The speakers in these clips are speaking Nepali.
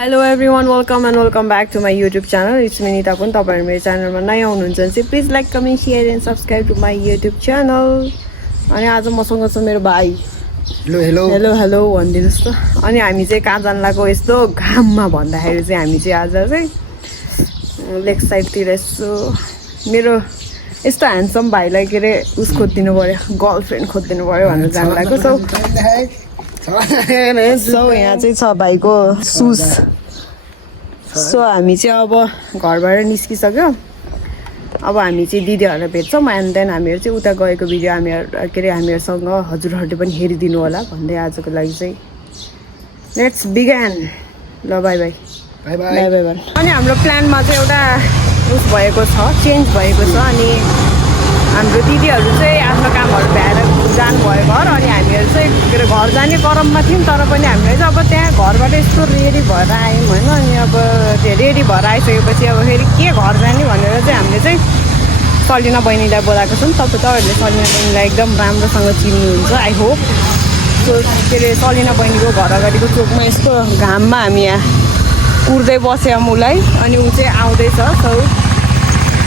Hello everyone, welcome and welcome back to my YouTube channel. It's me Nita Kun. तपाईहरु मेरो च्यानलमा नयाँ हुनुहुन्छ भने चाहिँ please like, comment, share and subscribe to my YouTube channel. अनि आज मसँग छ मेरो भाइ. हेलो भन्दिनुस् त. अनि हामी चाहिँ कहाँ जान लागो यस्तो घाममा भन्दाखेरि चाहिँ हामी चाहिँ आज चाहिँ लेक साइड तिर यसो मेरो यस्तो ह्यान्डसम भाइलाई के रे उस खोज्दिनु पर्यो, गर्लफ्रेन्ड खोज्दिनु पर्यो भनेर जान लागो. सो यहाँ चाहिँ छ भाइको सुज. सो हामी चाहिँ अब घरबाट निस्किसक्यो. अब हामी चाहिँ दिदीहरूलाई भेट्छौँ एन्ड देन हामीहरू चाहिँ उता गएको भिडियो के अरे हामीहरूसँग हजुरहरूले पनि हेरिदिनु होला भन्दै आजको लागि चाहिँ लेट्स बिगन. ल बाई बाई. अनि हाम्रो प्लानमा चाहिँ एउटा उस भएको छ, चेन्ज भएको छ. अनि हाम्रो दिदीहरू चाहिँ आफ्नो कामहरू भ्याएर जानुभयो घर. अनि हामीहरू चाहिँ के अरे घर जाने क्रममा थियौँ, तर पनि हामीले चाहिँ अब त्यहाँ घरबाट यस्तो रेडी भएर आयौँ होइन. अनि अब रेडी भएर आइसकेपछि अब फेरि के घर जाने भनेर चाहिँ हामीले चाहिँ सलिना बहिनीलाई बोलाएको छौँ. तपाईँहरूले सलिना बहिनीलाई एकदम राम्रोसँग चिन्नुहुन्छ आई होप. सो के अरे सलिना बहिनीको घर अगाडिको चोकमा यस्तो घाममा हामी यहाँ कुर्दै बस्यौँ उसलाई. अनि ऊ चाहिँ आउँदैछ. सो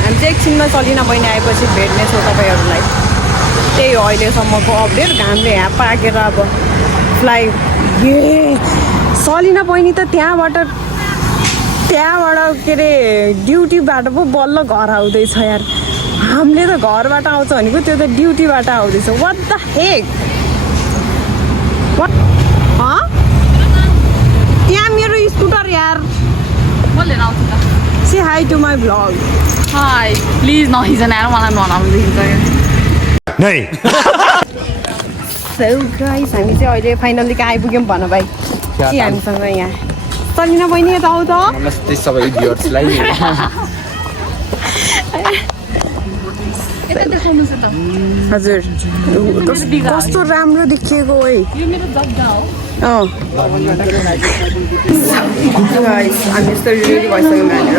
हामी चाहिँ एकछिनमा सलिना बहिनी आएपछि भेट्नेछौँ तपाईँहरूलाई. त्यही हो अहिलेसम्मको अपडेट. घामले यहाँ पाकेर अब फ्लाइ सलिना बहिनी त त्यहाँबाट के अरे ड्युटीबाट पो बल्ल घर आउँदैछ यार. हामीले त घरबाट आउँछ भनेको त्यो त ड्युटीबाट आउँदैछ. What the heck. त्यहाँ मेरो स्कुटर यार. Say hi to my vlog. Hi, please नहिजन आएर मलाई ननाउनु नहीं. So guys, हामी चाहिँ अहिले फाइनली कहाँ आइपुग्यौँ भन भाइ. के हामीसँग यहाँ सलिना बहिनी यता आऊ त. नमस्ते सबै भ्युअर्सलाई. हजुर कस्तो राम्रो देखिएको है. यो मेरो जग्गा हो. गाइस हामी यस्तो रेडी भइसक्यौँ यहाँनिर.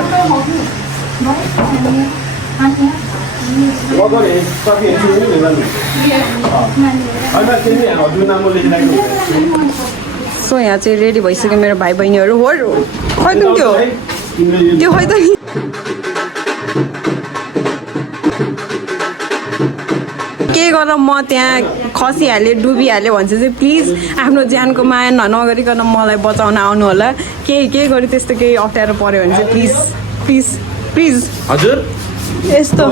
सो यहाँ चाहिँ रेडी भइसक्यो मेरो भाइ बहिनीहरू. हो खै त त्यो खै त के गर म त्यहाँ खसिहालेँ डुबिहालेँ भन्छ चाहिँ प्लिज आफ्नो ज्यानको माया नगरिकन मलाई बचाउन आउनु होला. केही गरी त्यस्तो केही अप्ठ्यारो पऱ्यो भने चाहिँ प्लिज प्लिज प्लिज. हजुर यस्तो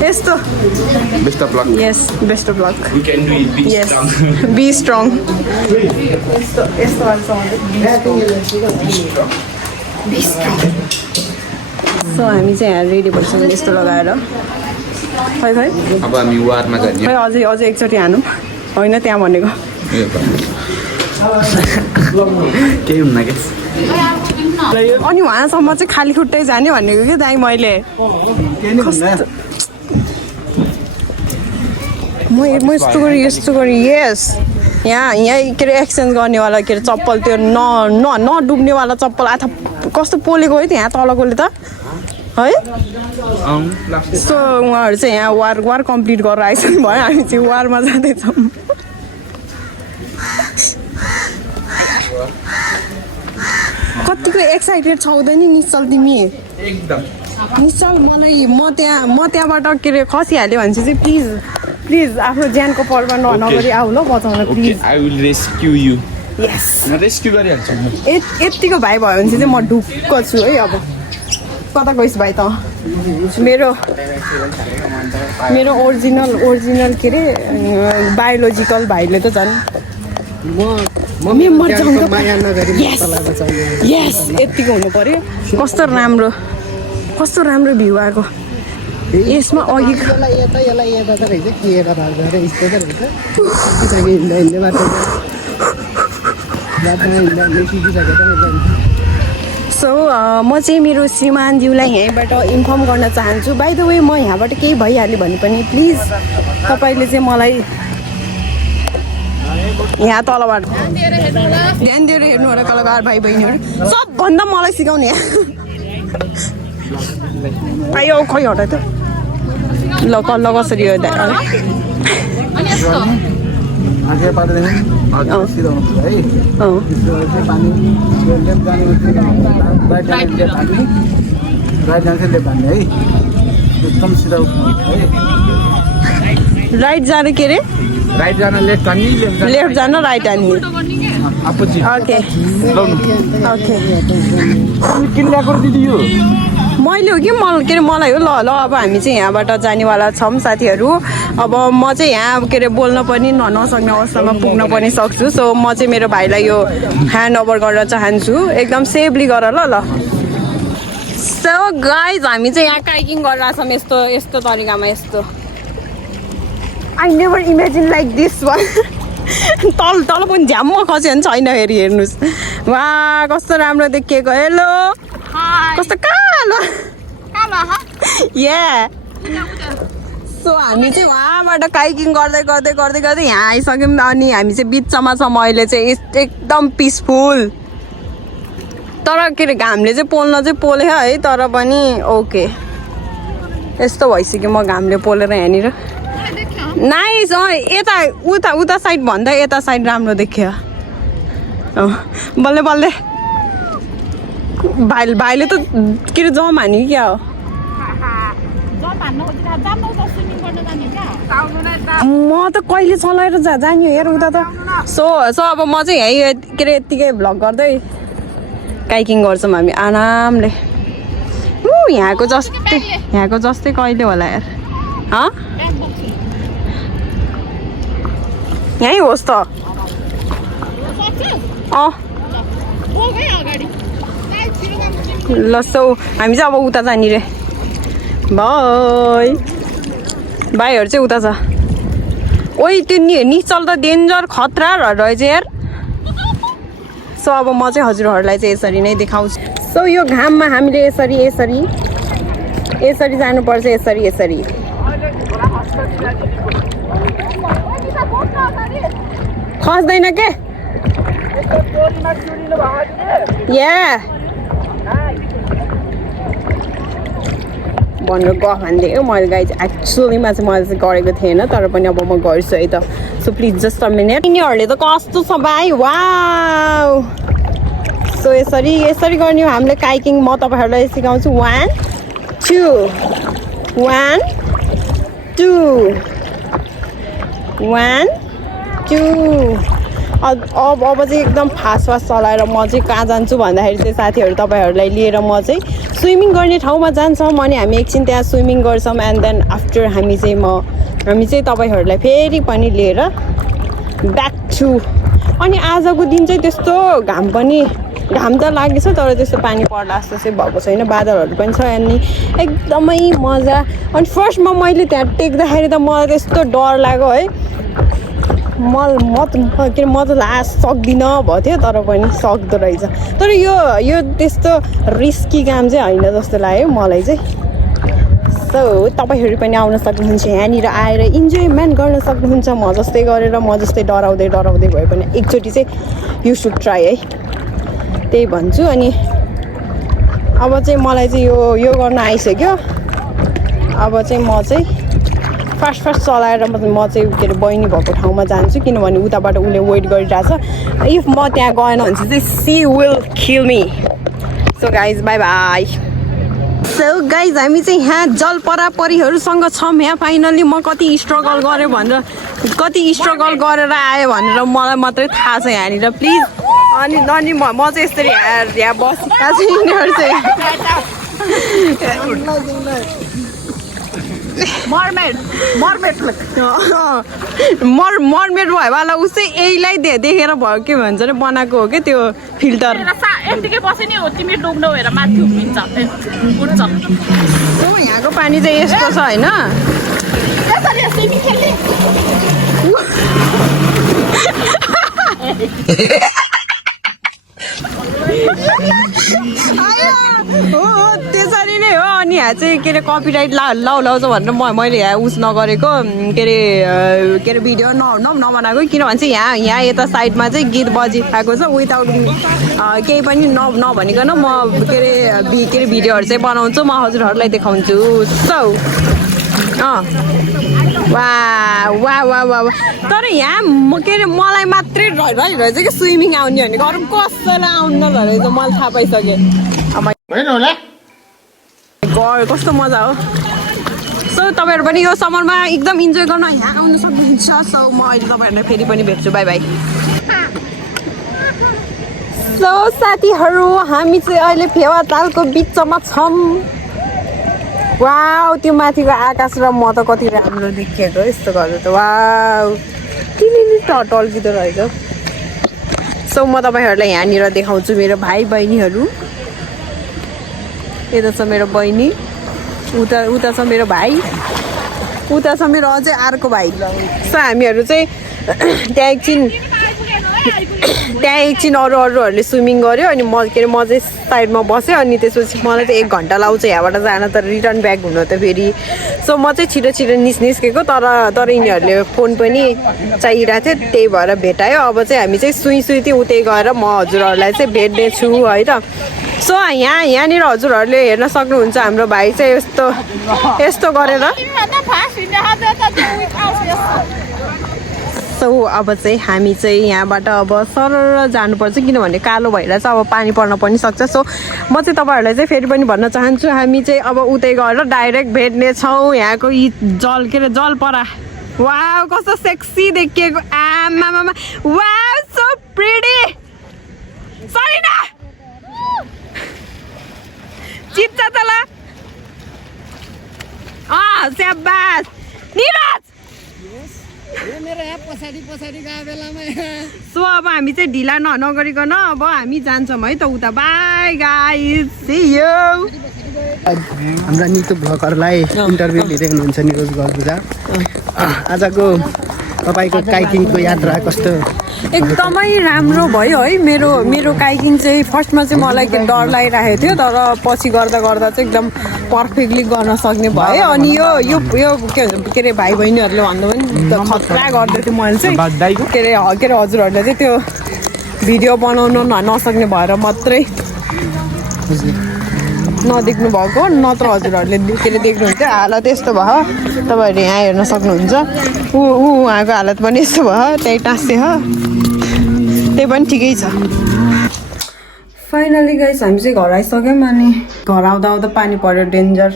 best of luck. Yes best of luck. We can do it. Yes be strong. So हामी चाहिँ यहाँ रेडी भइसक्यौँ यस्तो लगाएर. खै अब हामी वारमा जाने. खै अझै एकचोटि हानौँ होइन त्यहाँ भनेको. केही हुन्न के. अनि उहाँसम्म चाहिँ खाली खुट्टै जाने भनेको कि दाइ मैले. म यस्तो गरी यस यहाँ के अरे एक्सचेन्ज गर्नेवाला के अरे चप्पल त्यो नडुब्नेवाला चप्पल आथा कस्तो पोलेको है त्यहाँ तलकोले त है. सो उहाँहरू चाहिँ यहाँ वार कम्प्लिट गरेर आइसक्नु भयो. हामी चाहिँ वारमा जाँदैछौँ. कतिको एक्साइटेड छाउँदैन निश्चल तिमी. एकदम निश्चल म त्यहाँबाट के अरे खसिहाल्यो भने चाहिँ प्लिज आफ्नो ज्यानको पर्वा नगरी आऊ ल बचाउन please. I will rescue you. Yes म रेस्क्यू गरिहाल्छु. यतिको भाइ भयो भने चाहिँ म ढुक्क छु है. अब कता गइस् भाइ त. मेरो ओरिजिनल के अरे बायोलोजिकल भाइले त झन् यस यतिको हुनु पर्यो. कस्तो राम्रो भ्यू आएको यसमा. अघि सो म चाहिँ मेरो श्रीमानज्यूलाई यहीँबाट इन्फर्म गर्न चाहन्छु. बाई द वे म यहाँबाट केही भइहाल्यो भने पनि प्लिज तपाईँले चाहिँ मलाई यहाँ तलबाट ध्यान दिएर हेर्नु होला कलाकार भाइ बहिनीहरू. सबभन्दा मलाई सिकाउने आयो खै हटाइ त ल कसरी हो आगे पार्दैछ सिधा हुनुपर्छ है त्यसपछि पानी लेफ्ट जाने राइट जाने लेफ्ट हान्ने राइट जाने लेफ्ट हान्ने है एकदम सिधा उठ्नु है राइट जानु के अरे राइट जान लेफ्ट हान्ने लेफ्ट जानु राइट हान्ने अपोजिट ओके ओके किन ल्याएको दिदी यो मैले हो कि के अरे मलाई हो ल ल अब हामी चाहिँ यहाँबाट जानेवाला छौँ साथीहरू अब म चाहिँ यहाँ के अरे बोल्न पनि नसक्ने अवस्थामा पुग्न पनि सक्छु सो म चाहिँ मेरो भाइलाई यो ह्यान्ड ओभर गर्न चाहन्छु एकदम सेफली गर ल सो गाइज हामी चाहिँ यहाँ काइकिङ गरिरहेछौँ यस्तो तरिकामा यस्तो I never imagine like this one तल पनि झ्याम्म खस्यो भने छैन फेरि हेर्नुहोस् वा कस्तो राम्रो देखिएको हेलो कस्तो कालो सो हामी चाहिँ वहाँबाट काइकिङ गर्दै यहाँ आइसक्यौँ अनि हामी चाहिँ बिचमा छौँ अहिले चाहिँ एकदम पिसफुल तर के अरे घामले चाहिँ पोल्न चाहिँ पोल्यो है तर पनि ओके यस्तो भइसक्यो म घामले पोलेर यहाँनिर नाइस यता उता साइड भन्दा यता साइड राम्रो देखियो बल्ले बल्ले भाइले त के अरे जम हान्यो क्या हो म त कहिले चलाएर जाने हेर उता त सो अब म चाहिँ यहीँ के अरे यत्तिकै भ्लग गर्दै काइकिङ गर्छौँ हामी आरामले यहाँको जस्तै कहिले होला यार यहीँ होस् त ल सो हामी चाहिँ अब उता जाने रे भाइहरू चाहिँ उता छ ओइ त्यो निचल त डेन्जर खतरा रहेछ यार सो अब म चाहिँ हजुरहरूलाई चाहिँ यसरी नै देखाउँछु सो यो घाममा हामीले यसरी जानुपर्छ यसरी खस्दैन के भनेर गफान्दै हो मैले गाई चाहिँ एक्चुअलीमा चाहिँ मैले चाहिँ गरेको थिएन तर पनि अब म गर्छु है त so please just a minute यिनीहरूले त कस्तो छ भाइ वाउ सो यसरी गर्ने हो हामीले काइकिङ म तपाईँहरूलाई सिकाउँछु 1 2 अब चाहिँ एकदम फास्ट चलाएर म चाहिँ कहाँ जान्छु भन्दाखेरि चाहिँ साथीहरू तपाईँहरूलाई लिएर म चाहिँ स्विमिङ गर्ने ठाउँमा जान्छौँ अनि हामी एकछिन त्यहाँ स्विमिङ गर्छौँ एन्ड देन आफ्टर हामी चाहिँ तपाईँहरूलाई फेरि पनि लिएर ब्याक टु अनि आजको दिन चाहिँ त्यस्तो घाम त लागेछ तर त्यस्तो पानी पर्ला जस्तो चाहिँ भएको छैन बादलहरू पनि छ अनि एकदमै मजा अनि फर्स्टमा मैले त्यहाँ टेक्दाखेरि त मलाई त्यस्तो डर लाग्यो है म त लास्ट सक्दिनँ भयो थियो तर पनि सक्दो रहेछ तर यो त्यस्तो रिस्की काम चाहिँ होइन जस्तो लाग्यो मलाई चाहिँ सो तपाईँहरू पनि आउन सक्नुहुन्छ यहाँनिर आएर इन्जोयमेन्ट गर्न सक्नुहुन्छ म जस्तै गरेर म जस्तै डराउँदै भए पनि एकचोटि चाहिँ यु सुड ट्राई है त्यही भन्छु अनि अब चाहिँ मलाई चाहिँ यो गर्न आइसक्यो अब चाहिँ म चाहिँ फास्ट चलाएर म चाहिँ के अरे बहिनी भएको ठाउँमा जान्छु किनभने उताबाट उसले वेट गरिरहेछ इफ म त्यहाँ गएन भने चाहिँ she will kill me so guys bye so guys हामी चाहिँ यहाँ जलपरापरीहरूसँग छौँ यहाँ फाइनल्ली म कति स्ट्रगल गरेँ भनेर गरेर आएँ भनेर मलाई मात्रै थाहा छ यहाँनिर प्लिज अनि म चाहिँ यसरी यहाँ बसिरहेको छु यिनीहरू चाहिँ मर्मेड भएवाला उसै यहीलाई देखेर भयो के भन्छ अरे बनाएको हो कि त्यो फिल्टर यतिकै बसे नि हो तिमी डुब्नु हेर माथि उठ्छ यहाँको पानी चाहिँ यस्तो छ होइन हो त्यसरी नै हो अनि यहाँ चाहिँ के अरे कपिराइट लाउँछ भनेर मैले यहाँ उस नगरेको के अरे भिडियो नबनाएको किनभने चाहिँ यहाँ यता साइडमा चाहिँ गीत बजिरहेको छ विदाउट केही पनि नभनिकन म के अरे भिडियोहरू चाहिँ बनाउँछु म हजुरहरूलाई देखाउँछु सो वा वा वा वा वा तर यहाँ के अरे मलाई मात्रै रहेछ कि स्विमिङ आउने भनेको अरू कसैलाई आउनु रहेछ मलाई थाहा पाइसकेँ कस्तो मजा हो सो तपाईँहरू पनि यो समरमा एकदम इन्जोय गर्न यहाँ आउनु सक्नुहुन्छ सो म अहिले तपाईँहरूलाई फेरि पनि भेट्छु बाई बाई सो साथीहरू हामी चाहिँ अहिले फेवा तालको बिचमा छौँ वाउ त्यो माथिको आकाश र म त कति राम्रो देखिएको यस्तो गर्दा त वाउ टल्किँदो रहेछ सो म तपाईँहरूलाई यहाँनिर देखाउँछु मेरो भाइ बहिनीहरू यता छ मेरो बहिनी उता छ मेरो भाइ उता छ मेरो अझै अर्को भाइ सो हामीहरू चाहिँ त्यहाँ एकछिन अरूहरूले स्विमिङ गऱ्यो अनि म चाहिँ साइडमा बसेँ अनि त्यसपछि मलाई चाहिँ 1 घन्टा लाउँछ यहाँबाट जान तर रिटर्न ब्याक हुनु त फेरि सो म चाहिँ छिटो निस्केको तर यिनीहरूले फोन पनि चाहिरहेको थियो त्यही भएर भेटायो अब चाहिँ हामी चाहिँ सुई उतै गएर म हजुरहरूलाई चाहिँ भेट्नेछु है त सो यहाँनिर हजुरहरूले हेर्न सक्नुहुन्छ हाम्रो भाइ चाहिँ यस्तो गरेर सो अब चाहिँ हामी चाहिँ यहाँबाट अब सरर जानुपर्छ किनभने कालो भएर चाहिँ अब पानी पर्न पनि सक्छ सो म चाहिँ तपाईँहरूलाई चाहिँ फेरि पनि भन्न चाहन्छु हामी चाहिँ अब उतै गएर डाइरेक्ट भेट्नेछौँ यहाँको यी जलपरा वाउ कस्तो सेक्सी देखिएको आमामा वाउ सो प्रिटी सरिना चित्त तल स्याबास निराज सो अब हामी चाहिँ ढिला नगरिकन अब हामी जान्छौँ है त उता बाई गाइस सी यू हाम्रा नितो भ्लगरलाई इन्टरभ्यू लिँदै हुनुहुन्छ निरोज गलबुजा आजको तपाईँको काइकिङको यात्रा कस्तो एकदमै राम्रो भयो है मेरो काइकिङ चाहिँ फर्स्टमा चाहिँ मलाई डर लागिरहेको थियो तर पछि गर्दा चाहिँ एकदम पर्फेक्टली गर्न सक्ने भयो अनि यो के अरे भाइ बहिनीहरूले भन्दा पनि खतरा गर्दै थियो मैले चाहिँ के अरे हजुरहरूले चाहिँ त्यो भिडियो बनाउनु नसक्ने भएर मात्रै नदेख्नु भएको नत्र हजुरहरूले के अरे देख्नुहुन्थ्यो हालत यस्तो भयो तपाईँहरूले यहाँ हेर्न सक्नुहुन्छ उहाँको हालत पनि यस्तो भयो त्यही टाँसे हो त्यही पनि ठिकै छ फाइनली गाइस हामी चाहिँ घर आइसक्यौँ अनि घर आउँदा पानी पर्यो डेन्जर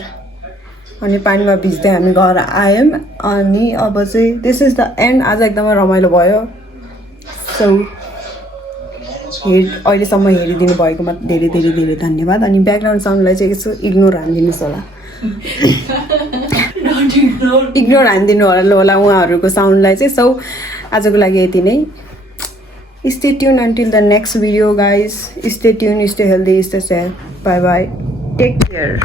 अनि पानीमा भिज्दै हामी घर आयौँ अनि अब चाहिँ दिस इज द एन्ड आज एकदमै रमाइलो भयो सो अहिलेसम्म हेरिदिनु भएकोमा धेरै धेरै धेरै धन्यवाद अनि ब्याकग्राउन्ड साउन्डलाई चाहिँ यसो इग्नोर हानिदिनुहोस् होला इग्नोर हानिदिनु होला उहाँहरूको साउन्डलाई चाहिँ सो आजको लागि यति नै Stay tuned until the next video guys. Stay tuned, stay healthy, stay safe. Bye bye. Take care.